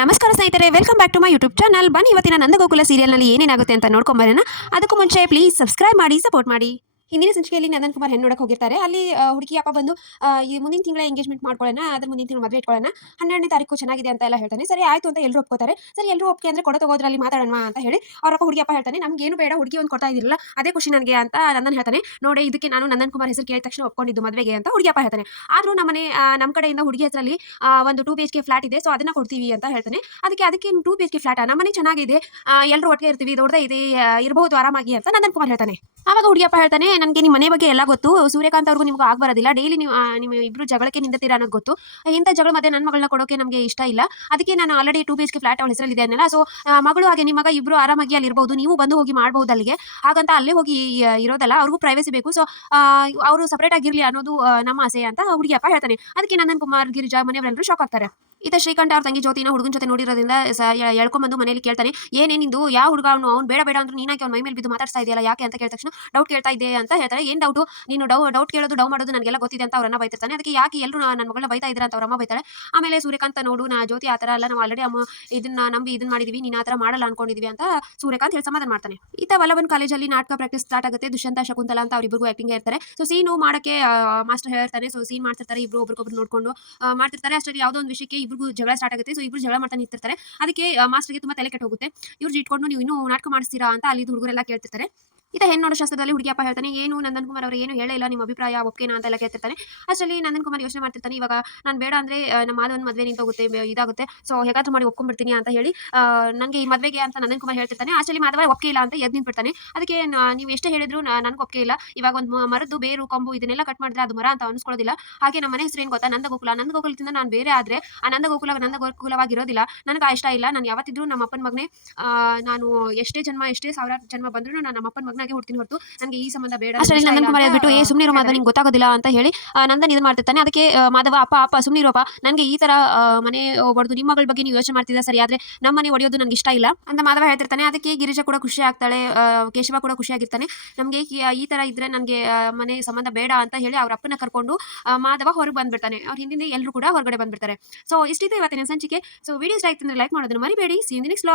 ನಮಸ್ಕಾರ ಸ್ನೇಹಿತರೆ, welcome back to my YouTube channel. ಬನ್ನಿ ಇವತ್ತಿನ ನಂದಗೋಕುಲ ಸೀರಿಯಲ್ನಲ್ಲಿ ಏನೇನಾಗುತ್ತೆ ಅಂತ ನೋಡ್ಕೊಂಬರೋಣ. ಅದಕ್ಕೂ ಮುಂಚೆ ಪ್ಲೀಸ್ ಸಬ್ಸ್ಕ್ರೈಬ್ ಮಾಡಿ, ಸಪೋರ್ಟ್ ಮಾಡಿ. ಹಿಂದಿನ ಸಂಚಿಕೆಯಲ್ಲಿ ನಂದನ್ ಕುಮಾರ್ ಹೆಣ್ಣು ನೋಡಕ್ಕೆ ಹೋಗಿರ್ತಾರೆ. ಅಲ್ಲಿ ಹುಡುಗಿ ಅಪ್ಪ ಬಂದು ಈ ಮುಂದಿನ ತಿಂಗಳ ಎಂಗೇಜ್ಮೆಂಟ್ ಮಾಡ್ಕೊಳ್ಳೋಣ, ಅದ್ರ ಮುಂದಿನ ತಿಂಗಳು ಮದುವೆ ಇಟ್ಕೊಳ್ಳೋಣ, 12ನೇ ತಾರೀಕು ಚೆನ್ನಾಗಿದೆ ಅಂತ ಎಲ್ಲ ಹೇಳ್ತಾನೆ. ಸರಿ ಆಯ್ತು ಅಂತ ಎಲ್ಲರೂ ಒಪ್ಕೋತಾರೆ. ಸರಿ ಎಲ್ಲರೂ ಒಪ್ಪಿಗೆ ಅಂದ್ರೆ ಕೊಡೋ ತಗೋದ್ರಲ್ಲಿ ಮಾತಾಡೋಣ ಅಂತ ಹೇಳಿ ಅವರಪ್ಪ ಹುಡುಗಿ ಅಪ್ಪ ಹೇಳ್ತಾನೆ, ನಮ್ಗೇನು ಬೇಡ, ಹುಡುಗಿ ಒಂದು ಕೊಡ್ತಾ ಇದಿರಲ್ಲ, ಅದೇ ಖುಷಿ ನನಗೆ ಅಂತ ನಂದನ್ ಹೇಳ್ತಾನೆ. ನೋಡಿ, ಇದಕ್ಕೆ ನಾನು ನಂದನ್ ಕುಮಾರ್ ಹೆಸರು ಕೇಳಿದ ತಕ್ಷಣ ಒಪ್ಕೊಂಡಿದ್ದು ಮದುವೆಗೆ ಅಂತ ಹುಡುಗಿ ಅಪ್ಪ ಹೇಳ್ತಾನೆ. ಆದ್ರೂ ನಮ್ಮನೆ ನಮ್ಮ ಕಡೆಯಿಂದ ಹುಡುಗಿ ಹೆಸರಲ್ಲಿ ಒಂದು 2 BHK ಫ್ಲಾಟ್ ಇದೆ, ಸೊ ಅದನ್ನ ಕೊಡ್ತೀವಿ ಅಂತ ಹೇಳ್ತಾನೆ. ಅದಕ್ಕೆ 2 BHK ಫ್ಲಾಟ್ ನಮ್ಮನೆ ಚೆನ್ನಾಗಿದೆ, ಎಲ್ಲರೂ ಒಟ್ಟಿಗೆ ಇರ್ತೀವಿ, ದೊಡ್ಡದೇ ಇದೆ, ಇರಬಹುದು ಆರಾಮಾಗಿ ಅಂತ ನಂದನ್ ಕುಮಾರ್ ಹೇಳ್ತಾನೆ. ಆವಾಗ ಹುಡುಗಿಯಪ್ಪ ಹೇಳ್ತಾನೆ, ನನಗೆ ನಿಮ್ಮ ಮನೆ ಬಗ್ಗೆ ಎಲ್ಲ ಗೊತ್ತು, ಸೂರ್ಯಕಾಂತ್ ಅವ್ರಿಗೂ ನಿಮ್ಗೆ ಆಗ ಬರೋದಿಲ್ಲ, ಡೈಲಿ ನೀವು ಇಬ್ರು ಜಗಳಕ್ಕೆ ನಿಂತಿರ ಅನ್ನೋದು ಗೊತ್ತು. ಇಂಥ ಜಗಳ ಮಧ್ಯೆ ನನ್ನ ಮಗಳನ್ನ ಕೊಡೋಕೆ ನಮಗೆ ಇಷ್ಟ ಇಲ್ಲ. ಅದಕ್ಕೆ ನಾನು ಆಲ್ರೆಡಿ 2 BHK ಫ್ಲಾಟ್ ಅವಳ ಹೆಸರಲ್ಲಿ ಇದೆ ಅನ್ನಲ್ಲ, ಸೊ ಮಗಳು ಹಾಗೆ ನಿಮ್ಮ ಮಗ ಇಬ್ರು ಆರಾಮಾಗಿ ಅಲ್ಲಿ ಇರಬಹುದು, ನೀವು ಬಂದು ಹೋಗಿ ಮಾಡಬಹುದು ಅಲ್ಲಿಗೆ. ಹಾಗಂತ ಅಲ್ಲೇ ಹೋಗಿ ಇರೋದಲ್ಲ, ಅವ್ರಿಗೂ ಪ್ರೈವಸಿ ಬೇಕು, ಸೊ ಅವರು ಸಪರೇಟ್ ಆಗಿರ್ಲಿ ಅನ್ನೋದು ನಮ್ಮ ಆಸೆ ಅಂತ ಹುಡುಗಿಯಪ್ಪ ಹೇಳ್ತಾನೆ. ಅದಕ್ಕೆ ನಂದನ್ ಕುಮಾರ್, ಗಿರಿಜಾ ಮನೆಯವರೆಲ್ಲರೂ ಶಾಕ್ ಆಗ್ತಾರೆ. ಈತ ಶ್ರೀಕಂಠ ಅವ್ರ ತಂಗಿ ಜ್ಯೋತಿನ ಹುಡುಗನ ಜೊತೆ ನೋಡಿರೋದ್ರಿಂದ ಎಳ್ಕೊಂಡ್ಬಂದು ಮನೇಲಿ ಕೇಳ್ತಾನೆ, ಏನೇನಿಂದು ಯಾವ ಹುಡುಗ ಅವ್ನು ಬೇಡ ಬೇಡ ಅಂದ್ರೆ ನೀನಾಕೆ ಅವ್ನ ಮೈ ಮೇಲೆ ಬಿದ್ದು ಮಾತಾಡ್ತಾ ಇದೆಯಲ್ಲ ಯಾಕೆ ಅಂತ ಕೇಳಿದ ತಕ್ಷಣ ಡೌಟ್ ಕೇಳ್ತಾ ಇದೆ ಅಂತ ಹೇಳ್ತಾರೆ. ಏನ್ ಡೌಟು, ನೀನು ಡೌಟ್ ಕೇಳೋದು ಡೌ ಮಾಡೋದು ನನಗೆಲ್ಲ ಗೊತ್ತಿದೆ ಅಂತ ಅವರನ್ನ ಬೈತಿರ್ತಾನೆ. ಅದಕ್ಕೆ ಯಾಕೆ ಎಲ್ಲರೂ ನನ್ನ ಮಗಳನ್ನ ಬೈತಾ ಇದ್ರ ಅಂತ ಅವರಮ್ಮ ಬೈತಾಳೆ. ಆಮೇಲೆ ಸೂರ್ಯಕಾಂತ್, ನೋಡು ಜ್ಯೋತಿ ಆ ಥರ ಅಲ್ಲ, ನಾವು ಆಲ್ರೆಡಿ ಇದನ್ನ ನಂಬಿ ಇದನ್ನ ಮಾಡಿದೀವಿ, ನೀನು ಆ ಥರ ಮಾಡಲ್ಲ ಅನ್ಕೊಂಡಿದೀವಿ ಅಂತ ಸೂರ್ಯಕಾಂತ್ ಹೇಳಿ ಸಮಾಧಾನ ಮಾಡ್ತಾನೆ. ಈತ ವಲ್ಲಭನ್ ಕಾಲೇಜಲ್ಲಿ ನಾಟಕ ಪ್ರಾಕ್ಟೀಸ್ ಸ್ಟಾರ್ಟ್ ಆಗುತ್ತೆ. ದುಷ್ಯಂತ ಶಕುಂತಲಾ ಅಂತ ಅವರಿಬ್ಬರಿಗೂ ಆಕ್ಟಿಂಗ್ ಇರ್ತಾರೆ. ಸೊ ಸೀನು ಮಾಡಕ್ಕೆ ಮಾಸ್ಟರ್ ಹೇಳ್ತಾರೆ. ಸೊ ಸೀನ್ ಮಾಡ್ತಿರ್ತಾರೆ, ಇಬ್ರು ಒಬ್ರಿಗೊಬ್ರು ನೋಡ್ಕೊಂಡು ಮಾಡ್ತಿರ್ತಾರೆ. ಅಷ್ಟರಲ್ಲಿ ಯಾವುದೋ ಒಂದು ವಿಷಯಕ್ಕೆ ಇಬ್ರಿಗೂ ಜಗಳ ಸ್ಟಾರ್ಟ್ ಆಗುತ್ತೆ. ಸೊ ಇಬ್ರು ಜಗಳ ಮಾಡ್ತಾ ನಿಂತಿರ್ತಾರೆ. ಅದಕ್ಕೆ ಮಾಸ್ಟರ್ಗೆ ತುಂಬಾ ತಲೆ ಕೆಟ್ಟು ಹೋಗುತ್ತೆ. ಇವ್ರು ಇಟ್ಕೊಂಡು ನೀವು ಇನ್ನೂ ನಾಟಕ ಮಾಡಿಸ್ತೀರಾ ಅಂತ ಅಲ್ಲಿ ಹುಡುಗರೆಲ್ಲ ಕೇಳ್ತಿರ್ತಾರೆ. ಈತ ಹೆಣ್ಣು ನೋಡೋ ಶಾಸ್ತ್ರದಲ್ಲಿ ಹುಡುಗಿಯಪ್ಪ ಹೇಳ್ತಾನೆ, ಏನು ನಂದನ್ ಕುಮಾರ್ ಅವರು ಏನು ಹೇಳೇ ಇಲ್ಲ, ನಿಮ್ಮ ಅಭಿಪ್ರಾಯ ಒಪ್ಕೆನಾ ಅಂತ ಎಲ್ಲ ಕೇಳ್ತಿರ್ತಾನೆ. ಅಷ್ಟರಲ್ಲಿ ನಂದನ್ ಕುಮಾರ್ ಯೋಚನೆ ಮಾಡ್ತಿರ್ತಾನೆ, ಇವಾಗ ನಾನು ಬೇಡ ಅಂದ್ರೆ ನಮ್ಮ ಮಾಧವನ್ ಮದುವೆ ನಿಂತೋಗುತ್ತೆ, ಇದಾಗುತ್ತೆ, ಸೊ ಹೇಗಾದ್ರೂ ಮಾಡಿ ಒಪ್ಕೊಂಡ್ಬಿಡ್ತೀನಿ ಅಂತ ಹೇಳಿ ನನಗೆ ಈ ಮದುವೆಗೆ ಅಂತ ನಂದನ್ ಕುಮಾರ್ ಹೇಳ್ತಿರ್ತಾನೆ. ಅಷ್ಟರಲ್ಲಿ ಮಾಧವ ಒಪ್ಕೆ ಇಲ್ಲ ಅಂತ ಎದ್ದು ನಿಂತ್ಬಿಡ್ತಾನೆ. ಅದಕ್ಕೆ ನೀವು ಎಷ್ಟೇ ಹೇಳಿದ್ರು ನನಗೆ ಒಪ್ಕೆ ಇಲ್ಲ, ಇವಾಗ ಒಂದು ಮರದ್ದು ಬೇರು ಕೊಂಬು ಇದನ್ನೆಲ್ಲ ಕಟ್ ಮಾಡಿದ್ರೆ ಅದು ಮರ ಅಂತ ಅನಿಸ್ಕೊಳ್ಳೋದಿಲ್ಲ. ಹಾಗೆ ನಮ್ಮ ಮನೆ ಹೆಸರು ಏನು ಗೊತ್ತಾ, ನಂದಗೋಕುಲದಿಂದ ನಾನು ಬೇರೆ ಆದ್ರೆ ಆ ನಂದಗೋಕುಲವಾಗಿರೋದಿಲ್ಲ, ನನಗೆ ಇಷ್ಟ ಇಲ್ಲ. ನಾನು ಯಾವತ್ತಿದ್ರು ನಮ್ಮ ಅಪ್ಪನ ಮಗನೇ, ನಾನು ಎಷ್ಟೇ ಸಾವಿರಾರು ಜನ್ಮ ಬಂದ್ರು ನಾನು ನಮ್ಮ ಅಪ್ಪನ ಮಗನಾಗೆ ಹುಡ್ತೀನಿ ಹೊರತು ನನಗೆ ಈ ಸಂಬಂಧ ಬೇಡ. ಅಷ್ಟರಲ್ಲಿ ನಂದನ್ ಕುಮಾರ್ ಹೇಳ್ಬಿಟ್ಟು, ಸುಮ್ಮನೆ ಇರೋ ಮಾಧವ, ನಿಂಗೆ ಗೊತ್ತಾಗೋದಿಲ್ಲ ಅಂತ ಹೇಳಿ ನಂದನ್ ಇದು ಮಾಡ್ತಿರ್ತಾನೆ. ಅದಕ್ಕೆ ಮಾಧವ, ಅಪ್ಪ ಸುಮ್ಮನೆ ಇರೋಪ್ಪ, ನನಗೆ ಈ ತರ ಮನೆ ಒಡೆದು ನಿಮ್ಮ ಮಗಳ ಬಗ್ಗೆ ನೀವು ಯೋಚನೆ ಮಾಡ್ತಿದ್ದ ಸರಿ, ಆದ್ರೆ ನಮ್ಮ ಮನೆ ಒಡೆಯೋದು ನನಗೆ ಇಷ್ಟ ಇಲ್ಲ ಅಂತ ಮಾಧವ ಹೇಳ್ತಿರ್ತಾನೆ. ಅದಕ್ಕೆ ಗಿರಿಜಾ ಕೂಡ ಖುಷಿ ಆಗ್ತಾಳೆ, ಕೇಶವ ಕೂಡ ಖುಷಿಯಾಗಿರ್ತಾನೆ. ನಮಗೆ ಈ ತರ ಇದ್ರೆ ನನಗೆ ಮನೆ ಸಂಬಂಧ ಬೇಡ ಅಂತ ಹೇಳಿ ಅವ್ರ ಅಪ್ಪನ ಕರ್ಕೊಂಡು ಮಾಧವ ಹೊರಗೆ ಬಂದ್ಬಿಡ್ತಾನೆ. ಅವ್ರ ಹಿಂದಿನ ಎಲ್ಲರೂ ಕೂಡ ಹೊರಗಡೆ ಬಂದ್ಬಿಡ್ತಾರೆ. ಸೊ ಇಷ್ಟಿದೆ ಇವತ್ತಿನ ಸಂಚಿಕೆ. ಸೊ ವಿಡಿಯೋ ಇಷ್ಟ ಆಯ್ತು ಅಂದ್ರೆ ಲೈಕ್ ಮಾಡೋದನ್ನ ಮರಿಬೇಡಿ. See you in the next vlog.